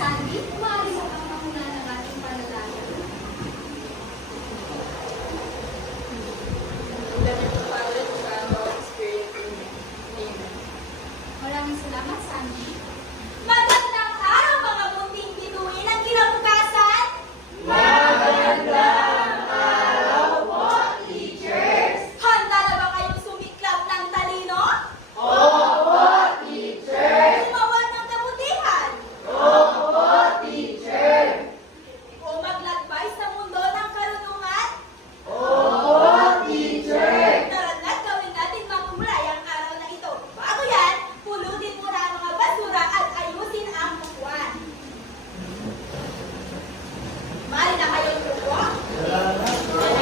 Sandy, maaari mo kang mamuna ng ating panalangin. In the name of the Father, the Son, and the Holy Spirit. Amen. Maraming salamat, Sandy. Magandang araw mga munting bituin ng kinabukasan! Magandang araw po, teachers! Handa na ba kayong sumiklab ng talino? Opo, teacher! Gumawa ng kabutihan? Opo, teacher! O maglakbay sa mundo ng karunungan? Opo, teacher! Tara na't gawin natin makulay ang araw na ito. Bago yan, pulutin muna ang mga basura at ayusin ang upuan. Mali na kayong upo?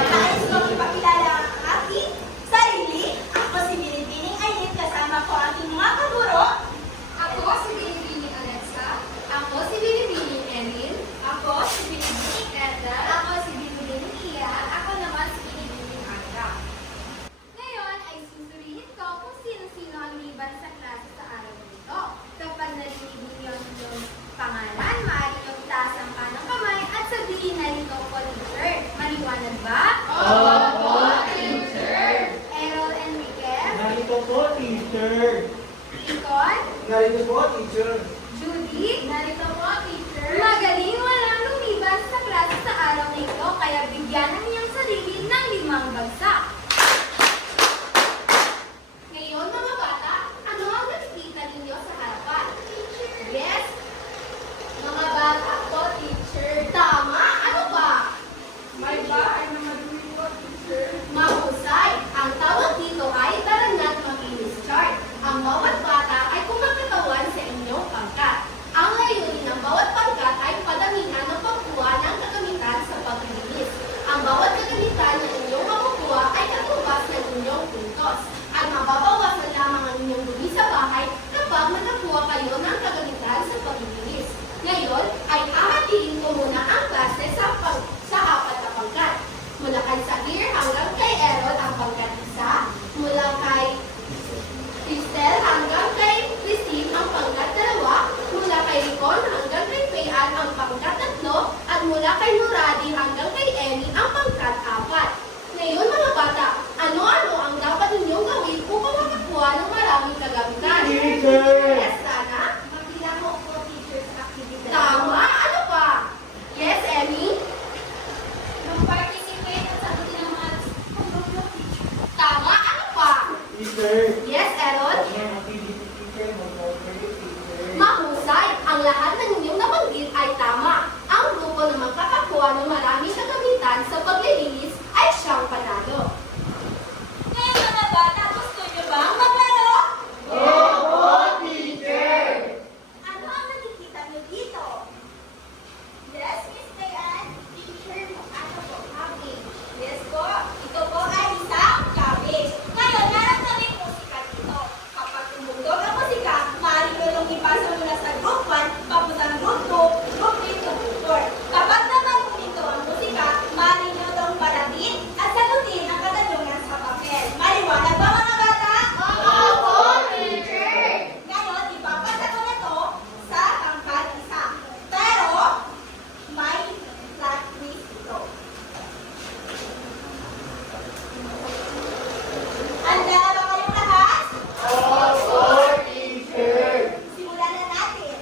Nais kong ipakilala ang aking sarili. Ako si Binibining Aileen, kasama ko ang aking mga kaguro. Ako si Binibining Alexa. Ako si Binibining Erin. Ako si Binibining Edna. Ako si Binibining Iya. Ako naman si Binibining Anga. Ngayon ay susuriin ko kung sino-sino ang liban sa klase sa araw nito. Kapag narinig niyo yung pangalan, maaari niyong itaas ang kanang kamay at sabihin na ito po, teacher. Maliwanag ba? Opo, teacher! Errol Enriquez. Narito po, teacher. Lincoln. Narito po, teacher. Judy. Narito po, teacher. Magaling walang lumiban sa klase sa araw na ito, kaya bigyan ng iyong sarili ng 5 bagsak. Ngayon, mga bata, ano ang nakikita ninyo sa harapan? Yes? Mga bata po, teacher. Tama! Ano ba? May bahay na madumi po, teacher. Mahusay! Ang tawag dito ay Baranat Makinis Chart. Ang bawat bata ay kumakatawan sa inyong pangkat. Ang layunin ng bawat pangkat ay padamihan ng pagkuha ng kagamitan sa paglilinis. Ang bawat kagamitan na inyong makukuha ay katubas ng inyong puntos. At mababawasan lamang ang inyong dumi sa bahay kapag nakakuha kayo ng kagamitan sa paglilinis. Ngayon ay hahatiin ko muna ang klase sa 4 na pangkat. Mula kay Sahir hanggang kay Errol ang pangkat 1, mula kay Cristel hanggang kay Christine ang pangkat 2, mula kay Ricon hanggang kay Fayan ang pangkat 3, at mula kay Nuradi hanggang kay Emmy ang pangkat 4. Ngayon mga bata, ano-ano ang dapat ninyong gawin upang makakuha ng maraming kagamitan? Teacher! Yes, Sana? Magbilang mo po, teacher, sa activity. Tama! Ano pa? Yes, Emmy? Mag-participate at sagutin ang mga Tama! Ano pa? Teacher! Yes, Errol? Activity, teacher. Mag-cooperate, teacher. Mahusay! Ang lahat ng inyong nabanggit ay tama. Ang grupo na magkakakuha ng maraming kagamitan sa paglilinis ay siyang panalo. Ngayon mga bata, gusto nyo bang maglaro? Opo, teacher! Ano ang nakikita nyo dito? Yes, Miss Dayan. Teacher, ano po? Cabbage. Yes po. Ito po ay isang cabbage. Ngayon, meron kaming musika dito. Kapag tumugtog ang musika, maaari nyo nung ipasa mula sa group 1, papuntang group 2, group 3 to group 4. Kapag naman huminto ang musika, maaari nyo itong baratin at sagutin ang katanungan sa papel. Maliwanag ba mga bata? Opo, teacher! Ngayon, ipapasa ko na to sa pangkat 1. Pero, may flat twist ito. Handa na ba kayong lahat? Opo, teacher! Simulan na natin.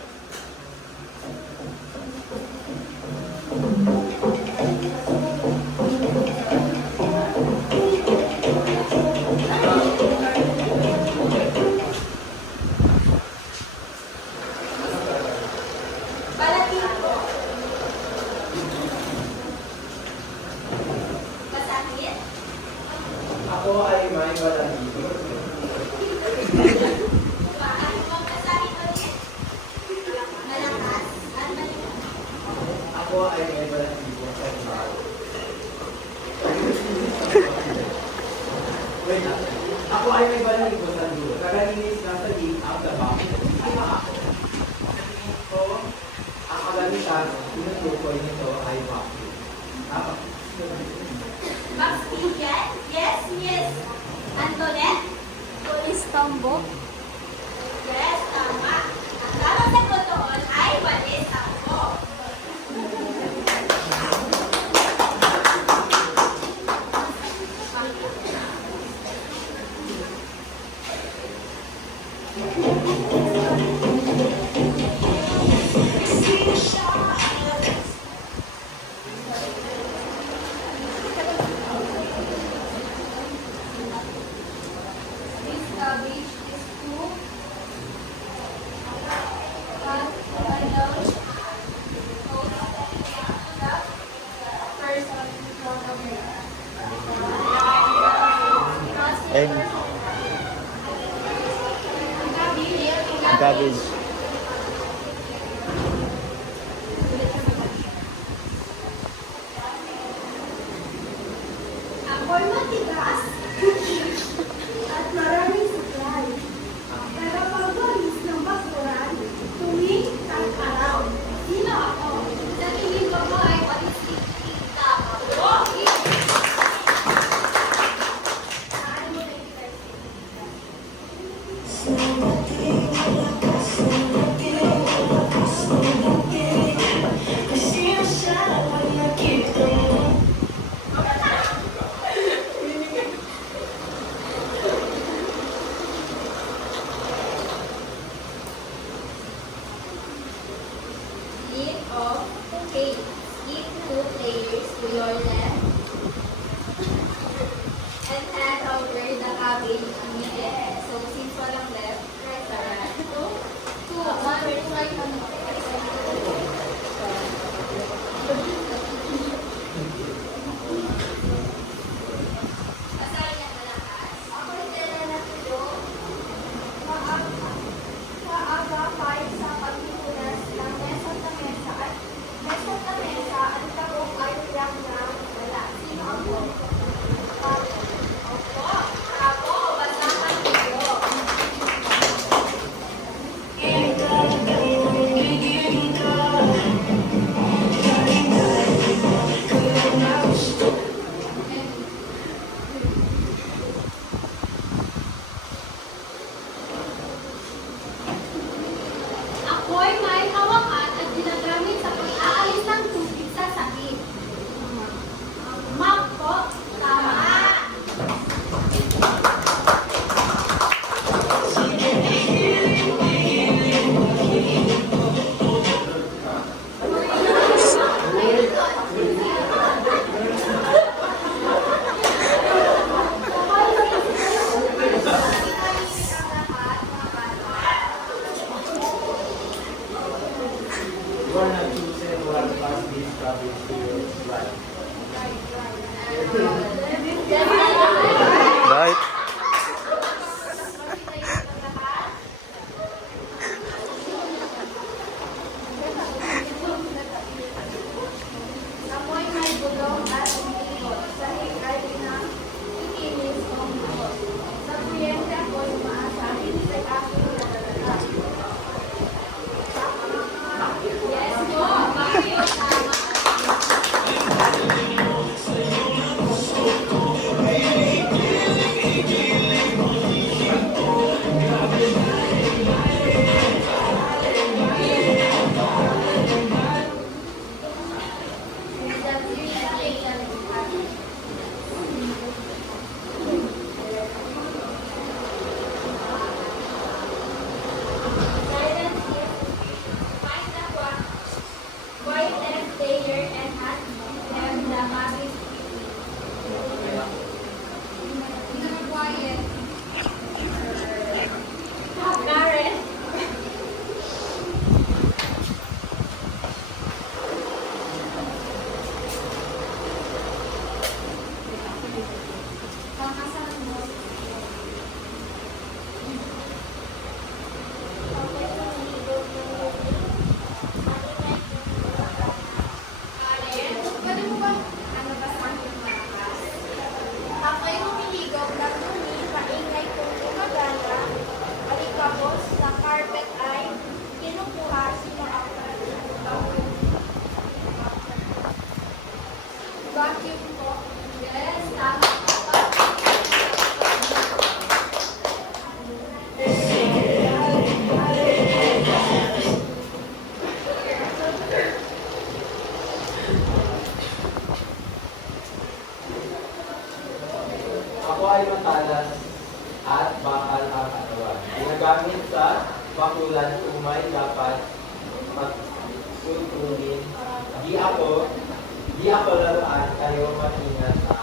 Balatin ko. Basahin. Ako ay may balahibo. Maaari mong basahin ulit. Malakas at maliwanag. Ako ay may balahibo sa ibaw. Wait lang. Ako ay may balahibo sa dulo. Kagalinis na sa liit ang trabaho. Ay ako. Sa tingin ko, ang kagamitan, tinutukoy nito ay vacuum. Tama. Max Pigan? Yes, Miss Antoinette? Police Tambo. Yes, tama. Ang tamang sagot doon ay walis tambo. Egg. Cabbage. Ako'y matigas at maraming supply. Tagapagwalis ng bakuran tuwing tag-araw. Sino ako? Sa tingin ko po ay palistik-tik ka. Saan mo nakikita? Lead of eight. Skip 2 players to your left and hand over the cabbage immediately. So since walang left, right or right? Two. One right Asal niya malakas. Ako dala na tulog. Maaga kahit sa pagpipunas ng mesot na mesa at tabok ay tiyak na wala. Sino ako? Opo. Ako, basta kayo. Ako'y may hawakan at ginagamit sa pag-aalis ng tubig sa sakit. Map po, tama. You are not chosen who has passed this cabbage to your right. Right. Ako'y may bulong at umiikot sa hikay ng ikinis kong buhok. Sa kliyente ako'y umaasahin sa aking nalalala. Yes po, bakit tama? Silence is find the white left layer and hand them the cabbage quickly. Quiet. Karen. Kakasalan mo. Karen, pwede mo ba basahin yung malakas? Ako'y humiligaw ng dumi, maingay kong gumagana. Alikabos sa carpet ay kinukuha sino ako. Vacuum po. Yes, tama. Ako ay matalas at bakal ang katawan. Ginagamit sa bakulan kung may dapat magtutulin. Di ako laruan, kayo mag-ingat sa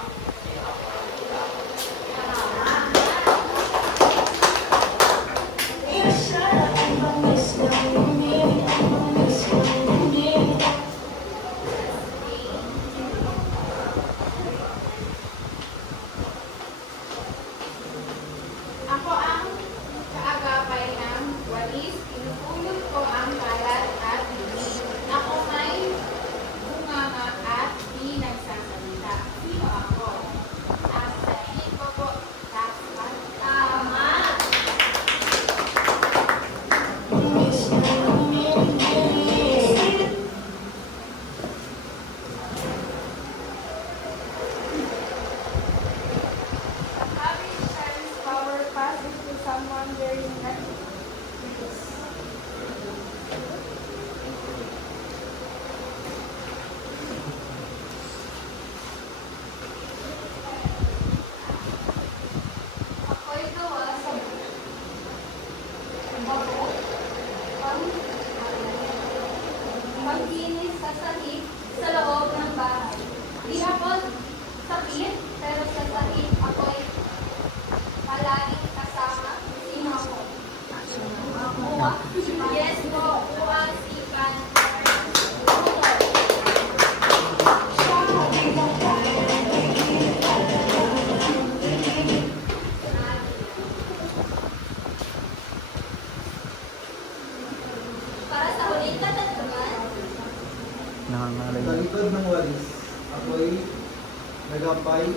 tumambay.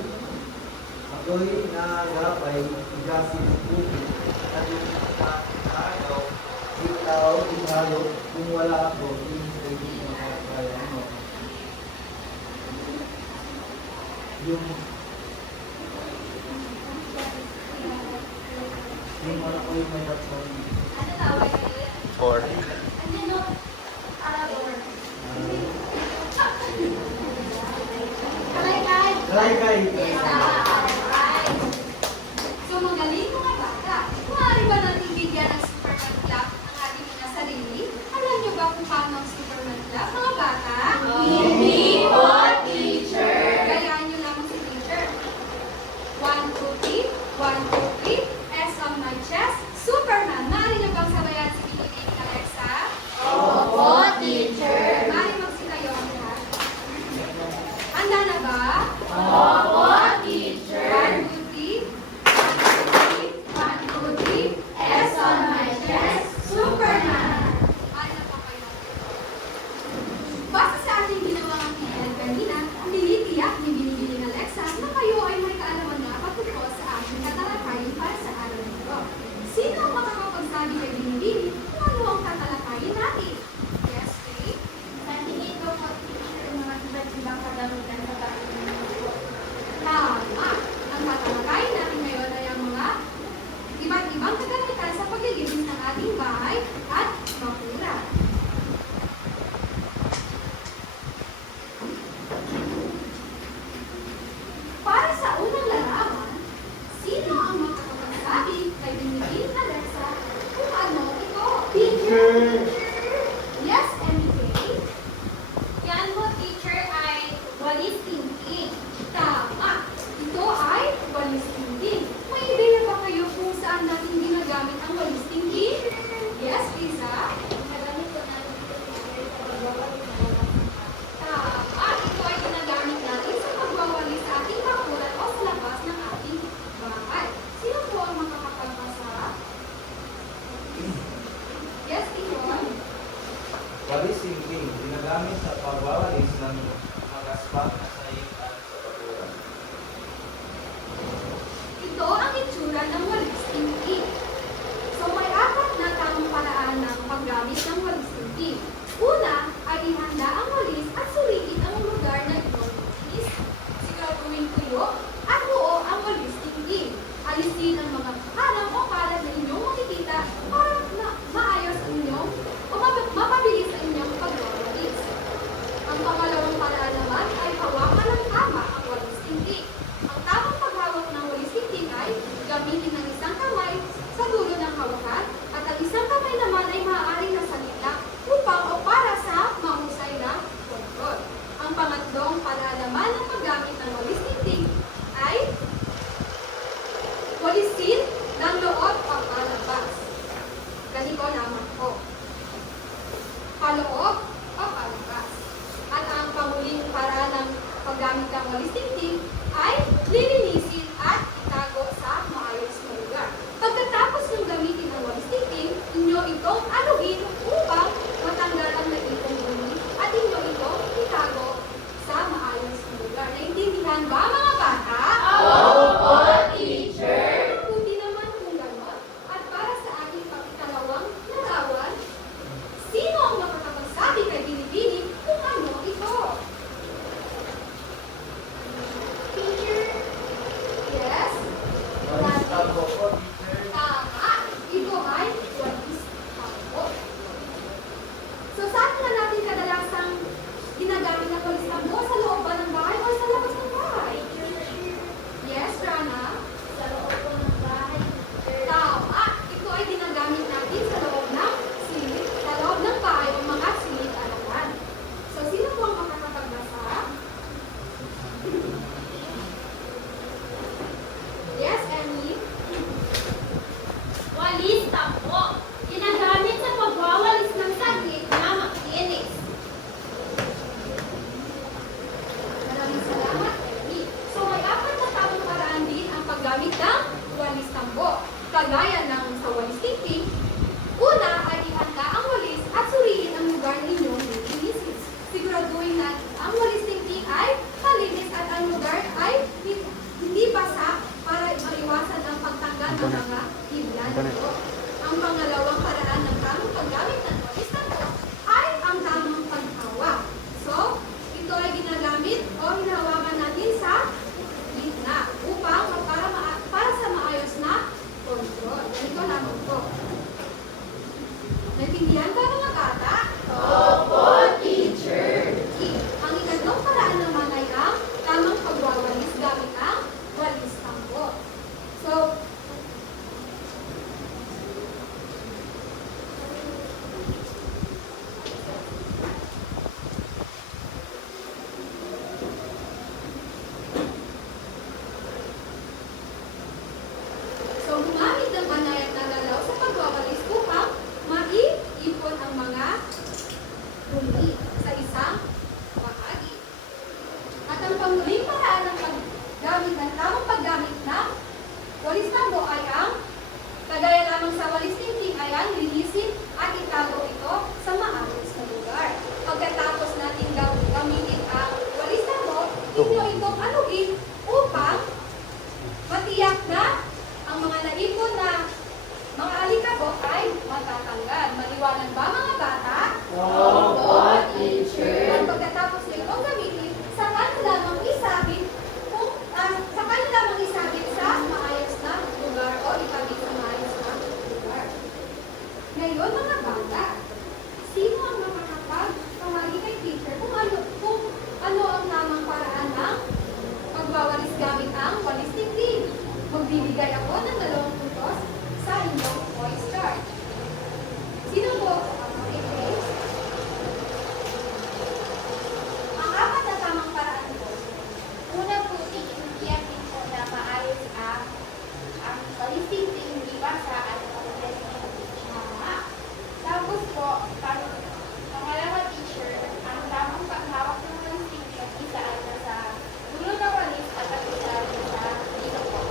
Ako'y nagapay, igasin ng bukid, at yung araw, ikaw, ihalo, kung wala ako, hindi makakaya mo. Yung wala ko yung may dapat. Ano tawag yun? Or. Ano no? Or. Kalay-kay. Kalay-kay. Yes, alright. So magaling mga bata. Maaari ba natin bigyan ng Superman Club ang ating mga sarili? Alam niyo ba kung paano ang Superman Club, mga bata? Hindi po, teacher. Gayaan niyo lamang si teacher. 1, 2, 3. 1, 2, 3. S on my chest. Superman. Maaari niyo bang sabayan si Binibig Alexa? Opo, teacher. Maaari magsitayo ang lahat. Handa na ba? Opo, teacher. 1, 2, 3. 1, 2, 3. S on my chest, Superman. Maaari na po kayo. Base sa ating ginawang aktividad kanina, tinitiyak ni Binibining Alexa na kayo ay may kaalaman na patungkol sa ating tatalakayin para sa araw nito. Sino ang makakapagsabi kay Binibining kung ano ang tatalakayin natin? Yes, Faye? Sa tingin ko po, teacher, mga iba't ibang kagamitan sa pagkakas po. Tama! Ang tatalakayin natin ngayon ay ang mga iba't ibang kagamitan sa paglilinis ng ating bahay at bakura. Para sa unang larawan, sino ang makakapagsabi kay Binibining Alexa kung ano ito? Yes, MK? Yan po, teacher, ay walis thinking. Tama! Ito ay walis tingting. May ideya ba kayo kung saan natin ginagamit ang walis tingting? Yes, Lisa? Nagamit po namin ito, teacher, sa pagbawalis ng mga Tama! Ito ay ginagamit natin sa pagwawalis sa ating bakuran o sa labas ng ating bahay. Sino po ang makakapagbasa? Yes, Tingol? Walis singking, ginagamit sa pagwawalis ng mga spot na sa iyan sa bakuran. Ito ang itsura ng walis tingting. So may apat na tamang paraan ng paggamit ng walis tingting. Una ay ihanda ang walis at suriin ang lugar na ito linis. Siguraduhin tuyo at buo ang walis tingting. Alisin ang mga harang o kalat na inyong makikita para maayos ang inyong o mapabilis ang inyong pagwawalis. Ang pangalawang paraan naman ay hawakan ng tama ang walis tingting. Ang tamang paghawak ng walis tingting ay gamitin ng isang kamay sa dulo ng hawakan at ang isang kamay naman ay maaari na sa gitna upang o para sa mahusay na kontrol. Ang pangatlong paraan naman ng paggamit ng walis tingting ay walisin ng loob papalabas. Ganito lamang po. Paloob o palabas. At ang panguling paraan ng paggamit ng walis tingting ay lilinisin at itago sa maayos na lugar. Pagkatapos ng gamitin ang walis tingting, inyo itong alugin upang matanggal ang naipong dumi at inyo itong itago sa maayos na lugar. Naintindihan ba mga bata? Opo, teacher. Mabuti naman kung gano'n. At para sa ating pagkalawang larawan, sino ang makakapagsabi kay Binibining kung ano ito? teacher. Yes? Walis tabo po, teacher. Tama! Ito ay walis tambo. So saan na natin kadalasang ginagamit ang walis tambo? Sa loob ba ng bahay o sa labas ng bahay? Yes, Rana? Sa loob po ng bahay, teacher. Tama! Ito ay ginagamit natin sa loob ng silid, sa loob ng bahay o mga silid-aralan. So, sino po ang makakapagbasa? Yes, Emily? Walis tampo. Ginagamit sa pagwawalis ng saglit na makinis. Maraming salamat, Emily. So, may apat na tamang paraan din ang paggamit ng walis tambo. Kagaya ng sa walis tingting, una ay ihanda ang walis at suriin ang lugar ninyong lilinisin. Siguraduhin na ang walis tingting ay malinis at ang lugar ay Magbibigay ako ng 2 puntos sa inyong voice chart. Sino po ang mag-i-place? Ang 4 na tamang paraan po. Una po, iintiyan din po na maayos ang listing din hindi basa at pag-test ng tama. Tapos po, pangalawa teacher, ang tamang paghawak ng listing at isa ay nasa dulo ng walis at ang isa ay nasa dito po.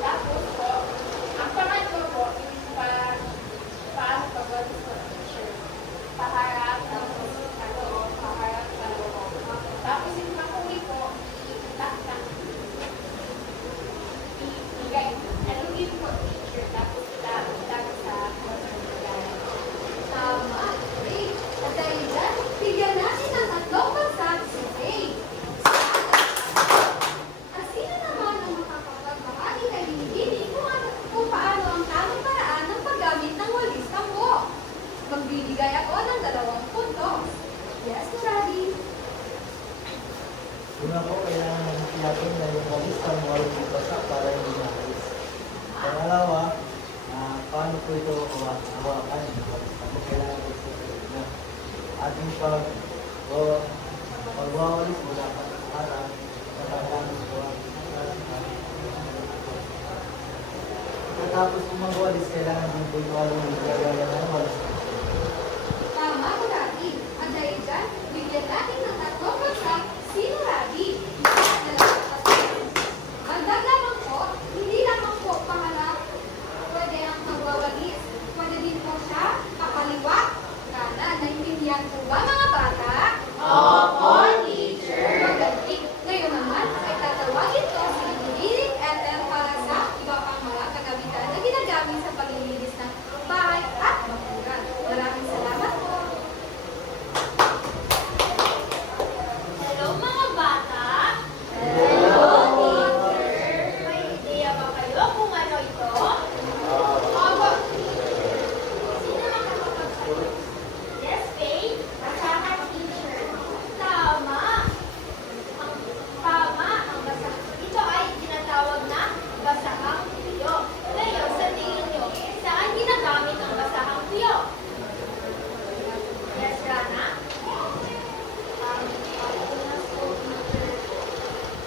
Tapos po, ang pangatlo po, yung paano pag-walis po teacher. Paharap, tapos kaloob, paharap, kaloob. Tapos yung panghuli po, itaktak. Ibigay. Alugin po teacher, tapos itaktak sa tama. Great. At dahil dyan, bigyan natin ng 3 bagsak si Faye. At sino naman ang makakapagbahagi kay Binibini kung paano ang tamang paraan ng paggamit ng walis tambo? Magbibigay ako ng 2 puntos. Yes, Muradi. Una po, kailangan natin na yung walis ang walang basa para hindi nakalis. Pangalawa, paano po ito hawakan? Ano kailangan ito na ating pagwawalis mula pa sa harap, pagkakalis po ang pagkatapos kung magwalis, kailangan din po yung walong nilagaya ng walis. Tama, Muradi. At dahil dyan, bigyan natin ng 3 bagsak si Muradi. Magdag lamang po, hindi lamang po pangalap, pwede ang magwawalis. Pwede din po siya kapaliwa, kanan. Naintindihan po ba mga bata? Opo, teacher. Magaling. Ngayon naman ay tatawagin ko si Lirik FM para sa iba pang mga kagamitan na ginagamit sa paglilinis ng bahay at bakuran. Maraming salamat po. Hello mga bata! Hello, teacher. May ideya ba kayo kung ano ito? Opo. Sino makakapagsagot? Yes, Faye? Basahan, teacher. Tama. Ang basahang. Ito ay tinatawag na basahang tuyo. Ngayon, sa tingin nyo, saan ginagamit ang basahang tuyo? Yes, Rana?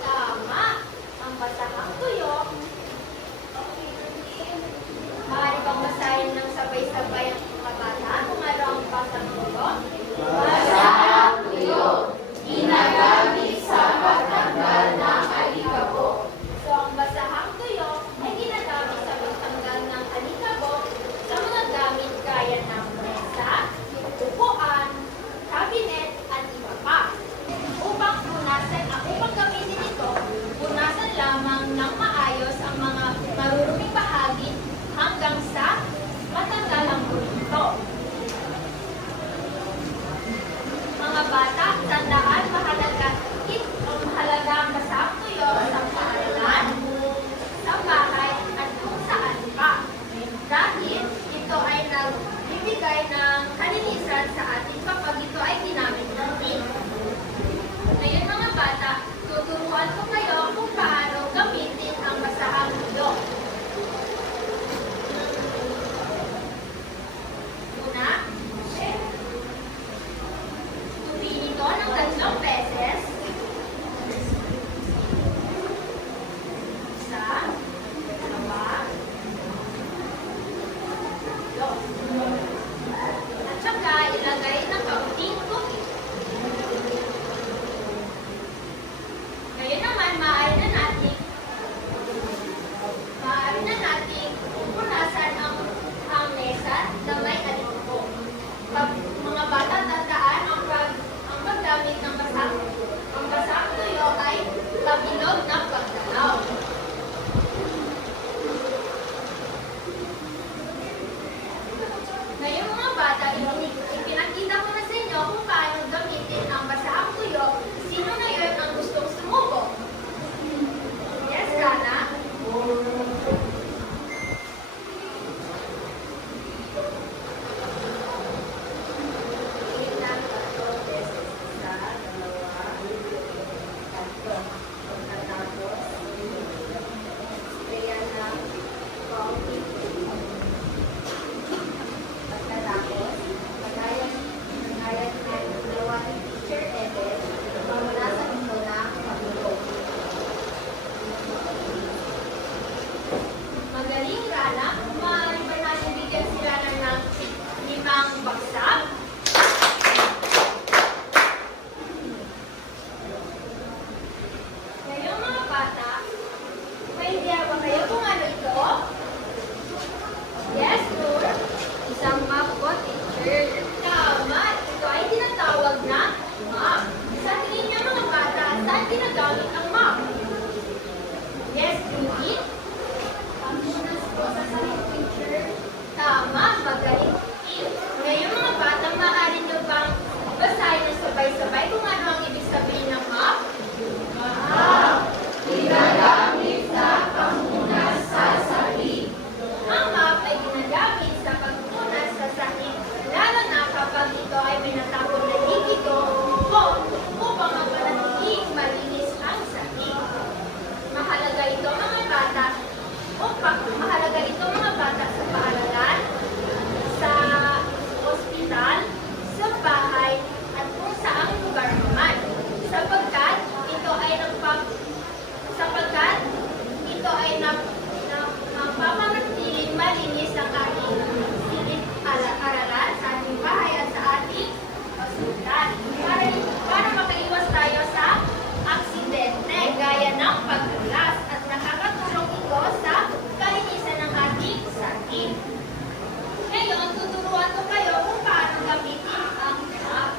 Tama. Ang basahang tuyo. Maaari bang basahin ng sabay-sabay ang mga bata kung ano ang basahang tuyo? Basahang tuyo. Ginagamit sa pagtanggal ng alikabok. So, ang basahang tuyo ay anak, maaari ba natin bigyan sila ng 5 bagsak? Ngayong mga bata, may idea ba kayo kung ano ito? Yes, Nur. Isang map po, teacher. Tama. Ito ay tinatawag na map. Sa tingin niya mga bata, saan ginagamit ang map? Yes, Judy. Functions po sa sarili, teacher. Tama. Magaling. Ngayon mga bata, maaari niyo bang basahin na sabay-sabay kung ano ang ibig sabihin ng map? Ginagamit sa pangmunas sa sarili. Ang map ay ginagamit sa pagpunas sa sakit, lalo na kapag ito ay may natapon na likido o upang mapanatiling malinis ang sakit. Mahalaga ito mga bata sa paaralan, sa ospital, sa bahay, at kung saang lugar naman. Sapagkat ito ay napapanatiling malinis ang ating silid-aralan sa ating bahay at sa ating ospital. Para makaiwas tayo sa aksidente gaya ng pagkalas at nakakatulong ito sa kalinisan ng ating sakit. Ngayon, tuturuan ko kayo kung paano gamitin ang map.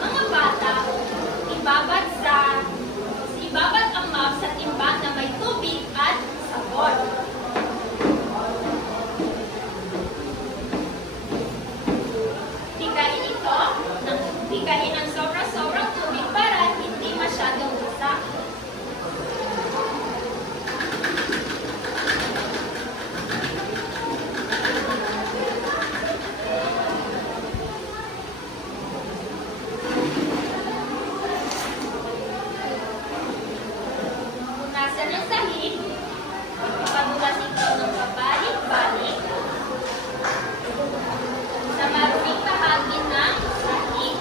Mga bata, ibabat ang map sa timba na may tubig at sabon. Pikain ang sobra-sobrang tubig para hindi masyadong basa. Punasan ng sahig, padulas ito ng pabalik-balik sa maruming bahagi ng sahig.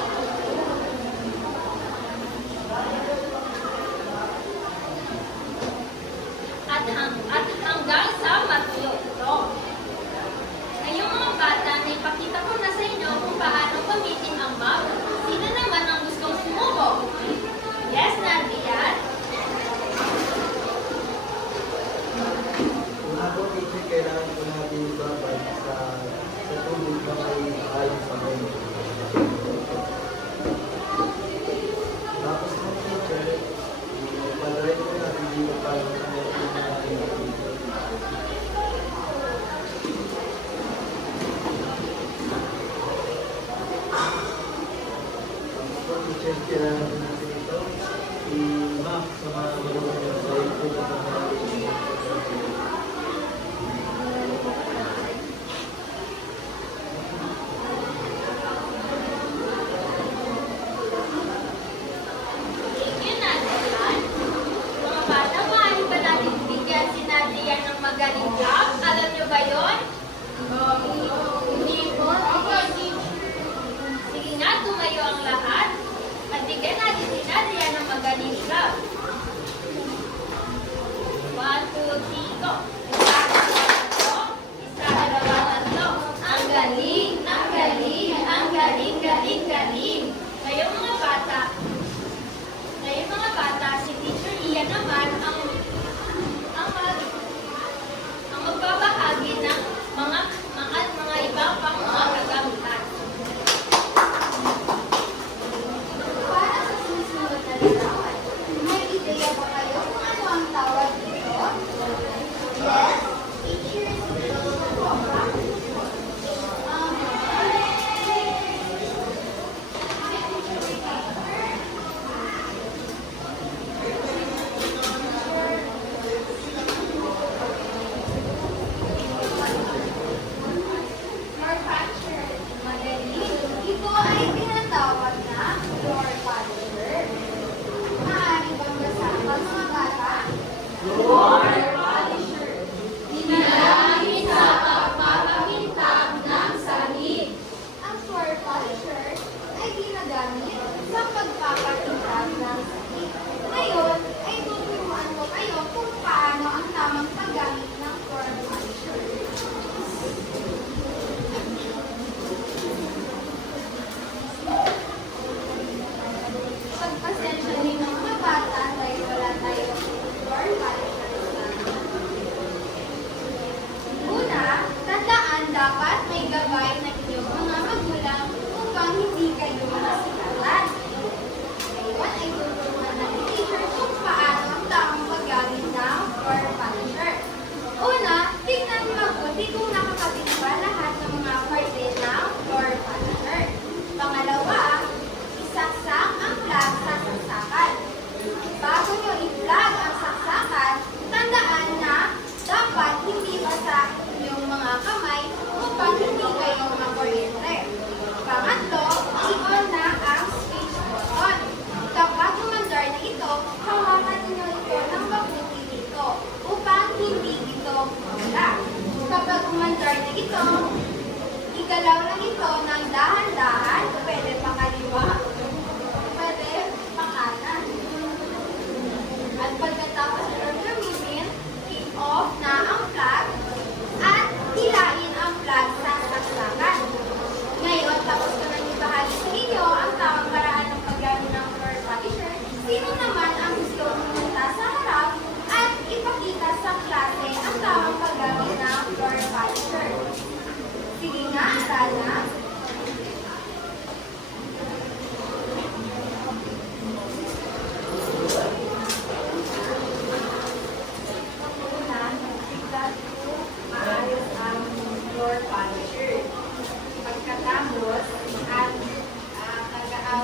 At hanggang sa matuyo ito. Ngayong mga bata, naipakita ko na sa inyo kung paano gamitin ang map. Sino naman ang gustong sumubok? Yes, Nardian? Kung ako teacher, kailangan ko natin ibabad sa tubig na may ayon sa mga. Tapos ng teacher, pag-try ko natin dito para sa mga teacher, kailangan natin ito i-map sa mga marunong sa ito sa mga Thank you, Nardian. Mga bata, maaari ba natin bigyan si Nardian ng magaling job? Alam niyo ba yon? Hindi po. Sige nga, tumayo ang lahat. At bigyan natin si Nardian ng magaling job.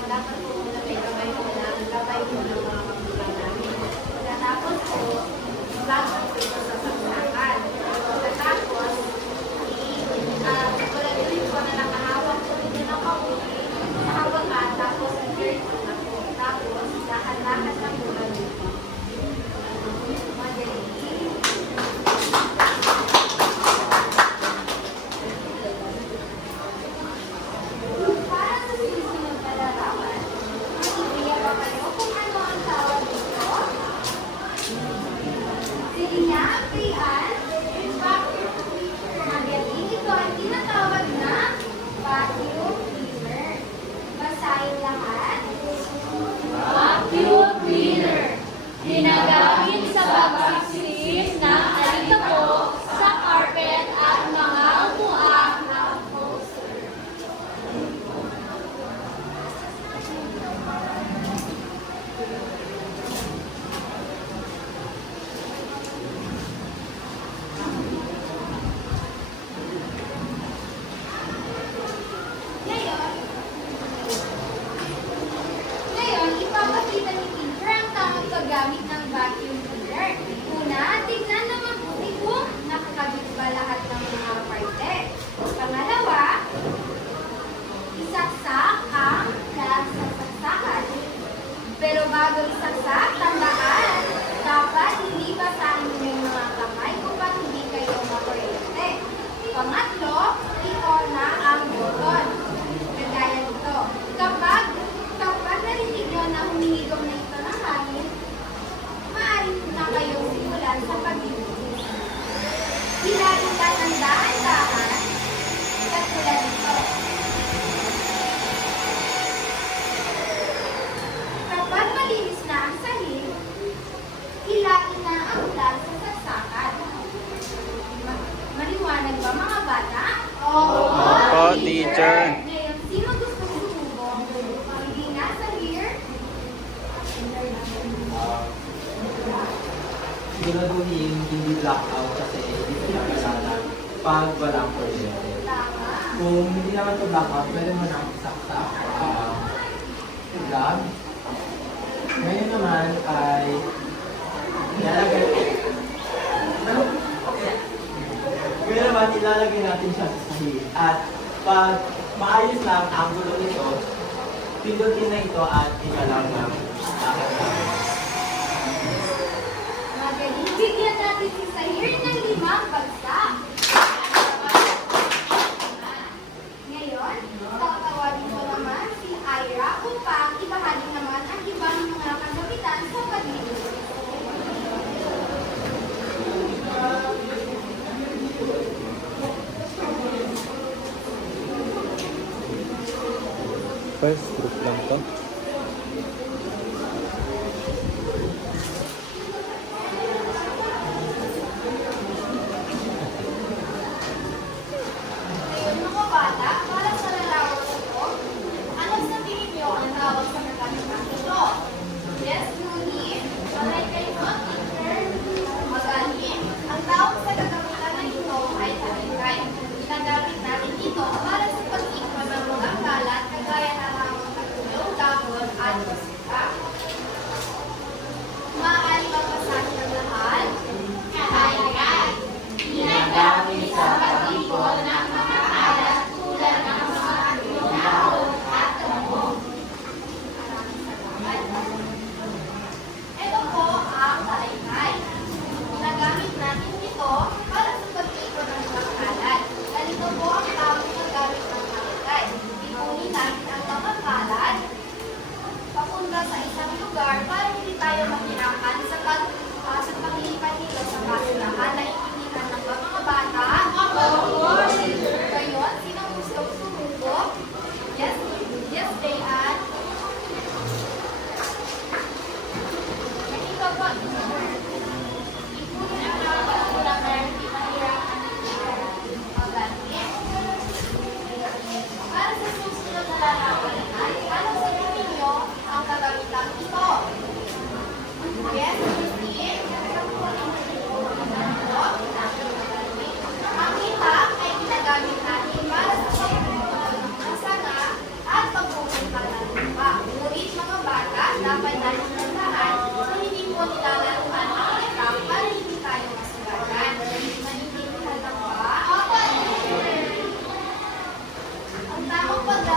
dapat po muna may gabay mo ng mga magulang namin. Pagkatapos po, bago po ito sa saksakan. Pagkatapos, siguraduhin po na nakahawak po ito ng mabuti sa hawakan, tapos i-turn po na po. Tapos, lahat-lahat ng bulan dito. Madali. Para sa susunod na larawan, nag-iiya ba kayo kung ano ang tawag dito? Sige niya, Priyan. Magaling, ito ang tinatawag na vacuum cleaner. Basahin lahat. Vacuum cleaner. Ginagamit sa pagsisis ng alikabok sa carpet at mga upuan ng upholstery. Ngayon, ipapakita ni teacher ang tamang paggamit ng vacuum cleaner. Una, tignan na mabuti kung nakakabit ba lahat ng mga parte. Pangalawa, isaksak ang plug sa saksakan. Pero bago isaksak, tandaan, dapat hindi basahin mo yung mga kamay upang hindi kayo makuryente. Pangatlo, i-on na ang button. Kagaya nito. Kapag narinig nyo na humihigom na ito ng hangin, maaari na kayong simulan sa paglilinis. Hinagita ng dahan-dahan, katulad nito. Kapag malinis na ang sahig, hilain na ang plug sa saksakan. Maliwanag ba mga bata? Opo, teacher. Ngayon, sino gustong sumubok? Hindi nasa here? Siguraduhin hindi blackout kasi hindi ko nakilala pag walang kuryente. Tama. Kung hindi naman ito blackout, pwede mo nang isaksak plug. Ngayon naman ay ilalagay ngayon naman ilalagay natin siya sa sahig. At pag maayos na ang angulo nito, pindutin na ito at ikalaw na dahan-dahan. Magaling. Bigyan natin si Sahir ng 5 bagsak. Ngayon, tatawagin ko naman si Ira upang ibahagi naman ang ibang mga kagabitan sa paglilinis. First group lang to. Ngayon mga bata, para sa larawan ito, ano sa tingin niyo ang tawag sa kagabitan ito? Yes, Nuni? Malay kayo, teacher? Magaling. Ang tawag sa kagabitan na ito ay talingkay. Ginagamit natin ito para sa pag-ikot ng mga kalat, kagaya ng mga patulog,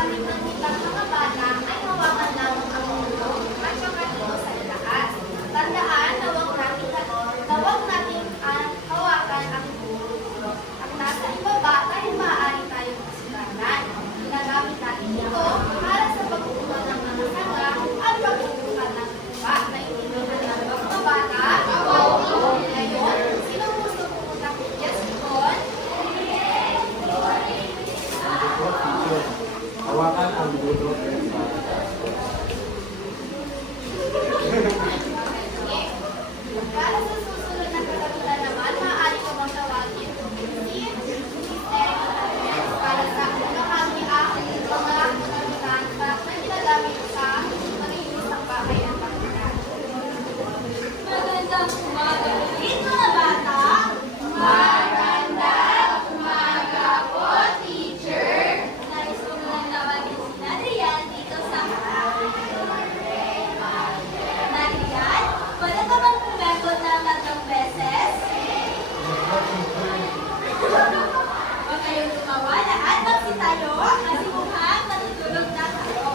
ating nagtitang mga bata ay hawakan lamang ang mundo at saka dito sa lakas. Tandaan na huwag natin hawakan ang mundo. Ang nasa ibaba ay maaari tayong kasalanan. Ginagamit natin ito para sa pagkukuha ng mga sanga at pagkukuha ng lupa. Naiintindihan ng mga bata? Ngayon, sino gusto pumunta kay Jessica? Hawakan ang buto ng bata. Para sa susunod na kagabihan naman, maaari ko bang tawagin para sa nakami ang mga kagabihan na ginagamit sa pag-iinis ng bahay at pagkakas. Magandang umaga ulit mga bata. Magandang umaga po, teacher. Nais ko lang tawagin si Adrian dito sa harap. Adrian, pwede ka bang kumento ng 3 beses? Huwag kayong tumawa, lahat magsitayo kasi mukhang natutulog na kayo.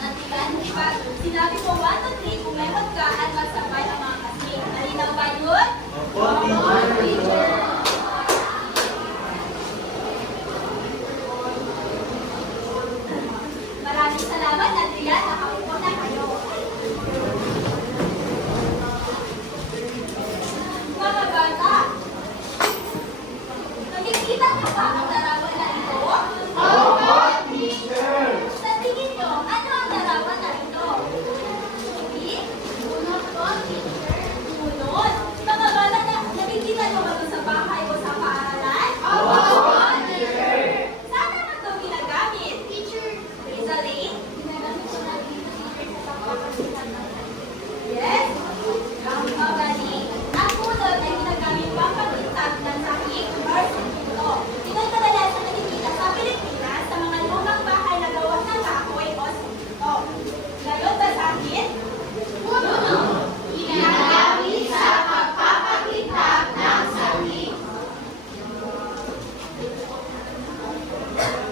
Adrian, pag sinabi mo 1, 2, 3, kumemot ka at magsabay ang mga kasing. Malinaw ba yun? Opo, teacher. Maraming salamat, Adrian. Nakaupo na kayo. Mga bata, nakikita niyo ba ang larawan na ito? Opo, teacher. Sa tingin niyo, ano ang larawan na ito? Hindi? Bunot po, teacher. Bunot? Mga bata, nakikita niyo ba ito sa bahay o sa paaralan? Opo, teacher. Saan naman ito ginagamit? Teacher, Sa lane? Ginagamit ko na dito, teacher, sa pagpapalitan ng yes? Ang magaling. Ang bunot ay ginagamit pang pagpintag ng sahig or simento. Ito'y kadalasan nakikita sa Pilipinas sa mga lumang bahay na gawa ng kahoy o simento. Ngayon ba sa akin? ginagamit sa pagpapakitab ng sahig.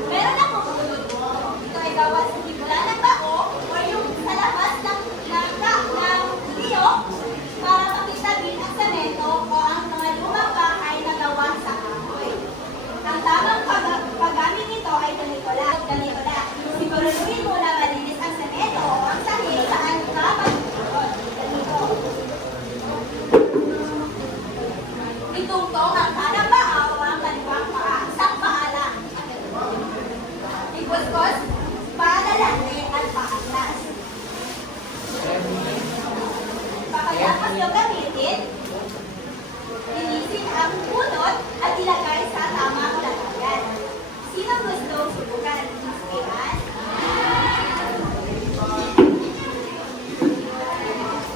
Meron akong bunot mo. Ito ay gawa sa simula ng bao o yung sa labas ng niyok para pakitabin ang semento o ang mga lumang bahay na gawa sa kahoy. Ang tamang paggamit nito ay ganito lang. Siguraduhin mo na malinis ang semento o ang sahig saan ka magtutulog. Ganito. Itungtong ang kanang paa o ang kaliwang paa. Isang paa lang. Ikuskos, paalalaki at paatlas. Pagkatapos yung gamitin, linisin ang bunot at ilagay sa tamang lagayan. Sino gusto subukan? Ilan?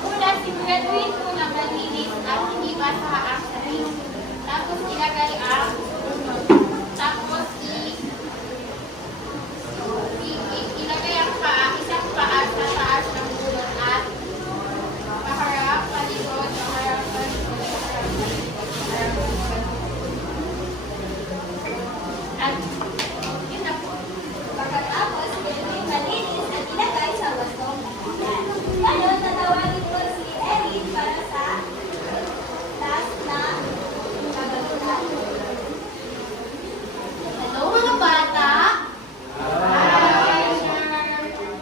Una, siguraduhin ko na malinis at hindi basa ang sahig. Tapos ilagay ang bunot. Tapos ilagay ang paa, isang paa sa taas ng bunot at paharap, palikod, paharap, palikod, paharap, palikod. At yun na po. Pagkatapos, ilagay malinis at ilagay sa wastong lagayan. Ngayon, tatawagin ko si Erin para sa last na kagalutan. Hello mga bata!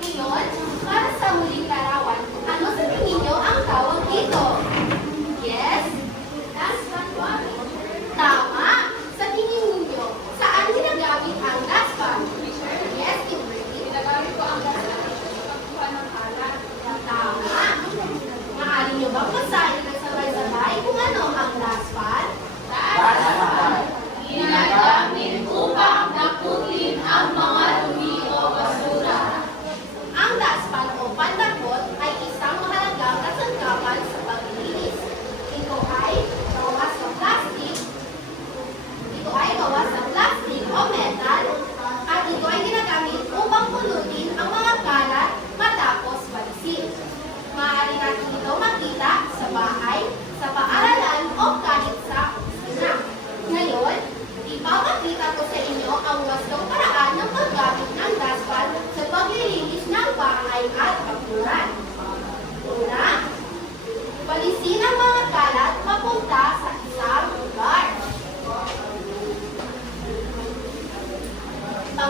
Ngayon, para sa huling larawan, ano sa tingin nyo ang tawag dito? Yes? That's one. Tama! Sa tingin ninyo, saan ginagamit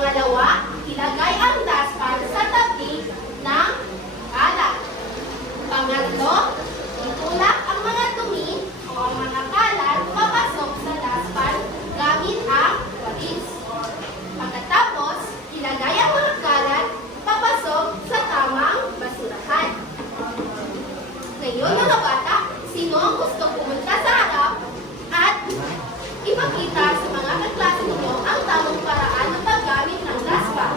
Pangalawa, ilagay ang dustpan sa tabi ng kalat. Pangatlo, itulak ang mga dumi o ang mga kalat papasok sa dustpan gamit ang walis. Pagkatapos, ilagay ang mga kalat papasok sa tamang basurahan. Ngayon mga bata, sino ang gusto pumunta sa harap at ipakita sa mga kaklase ninyo ang tamang paraan ng paggamit ng dustpan?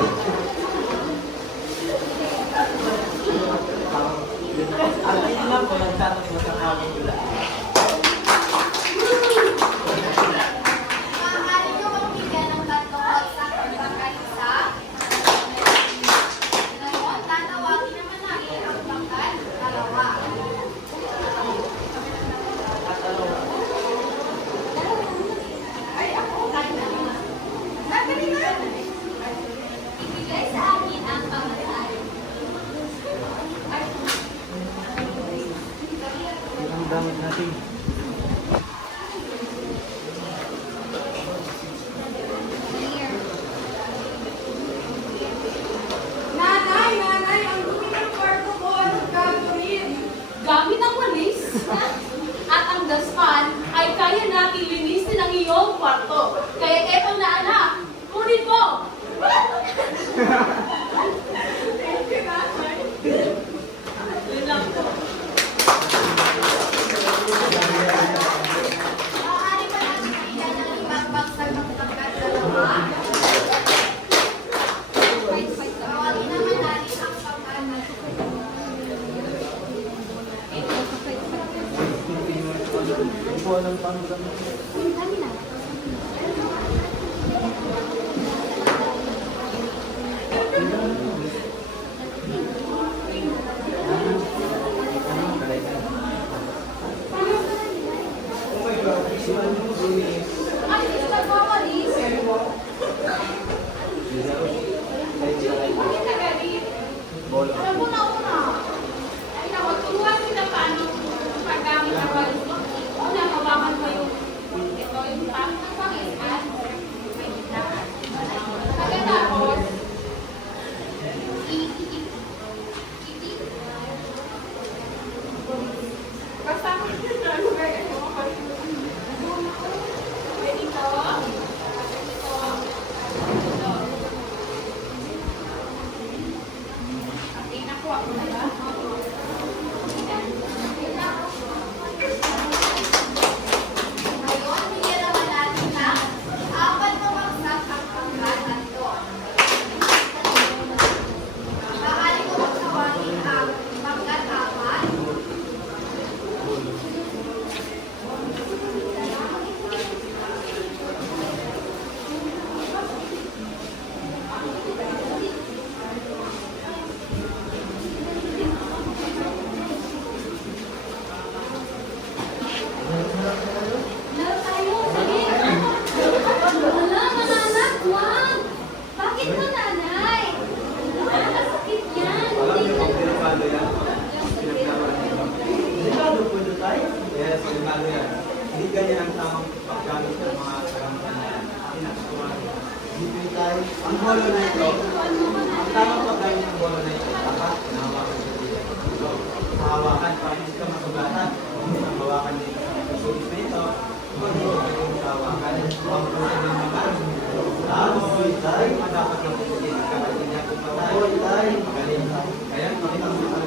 At yun lang po, nagtatapos ang aming ulan. Maaari nyo magbigyan ng tatlong bagsak ng pagkaisa. Ngayon, tatawagin naman natin ang pangkat dalawa. Ay, ako. Nagkali na. Ibigay sa akin ang pamasahe. Ang damit natin. Nanay! Nanay! Ang dumi ng kwarto ko! Anong gagawin? Gamit ang walis at ang daspan ay kaya natin linisin ang iyong kwarto. Kaya eto na anak, kunin mo! Thank you, nanay. Yun lang po. Maaari ba natin bigyan ng limang bagsak ng pangkat dalawa? Tawagin naman natin ang pangkat Hindi ko alam paano gamitin. Oh my God, si ano mo bumis? Ay, nagwawalis. Bakit nagalit? Bola. Alam mo na una. Ay, naku, turuan kita paano paggamit ng walis mo. Una, hawakan mo yung ito, yung pang ng pangis at may gitna. Pagkatapos, basta mo yung lugar ito. Pwede ito. Okay, nakuha ko na ba? Ngayon, bigyan naman natin ng apat na bagsak ang pangkat na ito. Maaari ko bang tawagin ang pangkat apat? Laro tayo, sige. Wala, mananak, wag. Bakit mo, nanay? Nakakasakit yan. Alam niyo kung delikado yan? Delikado po ito tayo? Yes, delikado yan. Hindi ganyan ang tamang paggamit ng mga kagamitan na yan. Pinakasuhan. Hindi tayo. Ang bolo na ito, ang tamang paggamit ng bolo na ito, dapat nahawakan sa dito. Hawakan para hindi ka masugatan. Hindi ang hawakan dito. Sulit na ito. Huwag mo kayong hawakan. Huwag mo kayong makan. Tapos, tayo dapat na puputin. Kapag niya kung patay. Magaling. Kaya, makita mo yung pala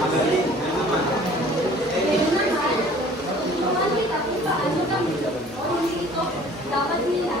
magaling. Kaya naman. Turuan kita kung paano gamitin o hindi ito dapat nila.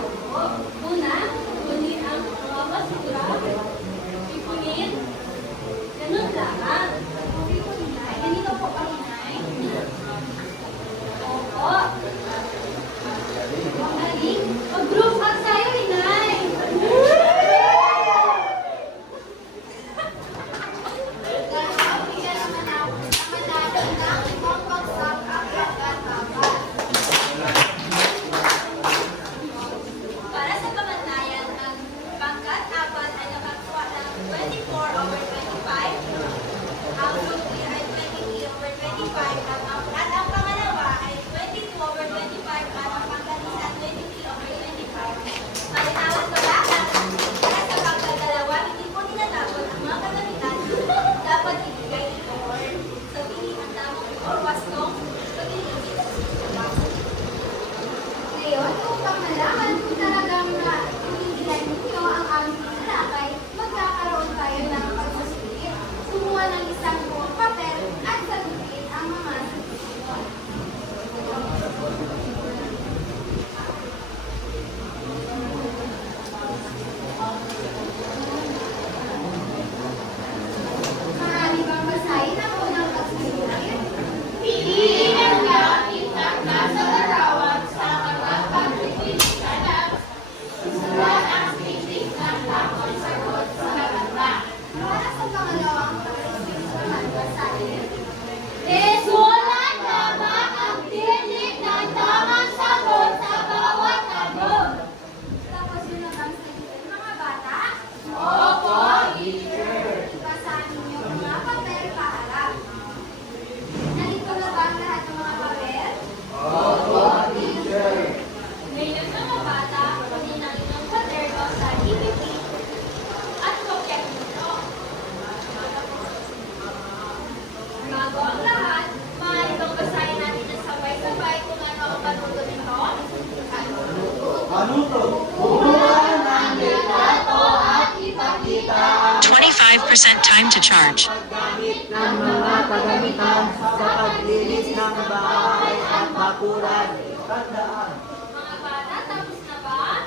time to charge. Paggamit ng mga kagamitan sa paglinis ng bahay at bakuran. Tandaan. Mga bata, tapos na ba?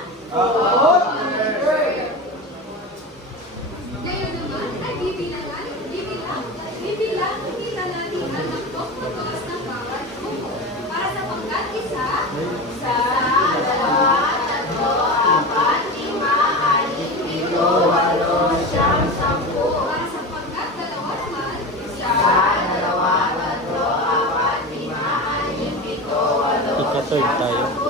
Ngayon naman ay bibilangan, kita natin ang magpapagawas ng bawat grupo. Para sa pangkat isa, 1, 2, 3, 4, 5, 6, 7, 8, 9, 10. Para sa pangkat dalawa naman, 1, 2, 3, 4, 5, 6, 7, 8, 9, 10. Ika-third tayo.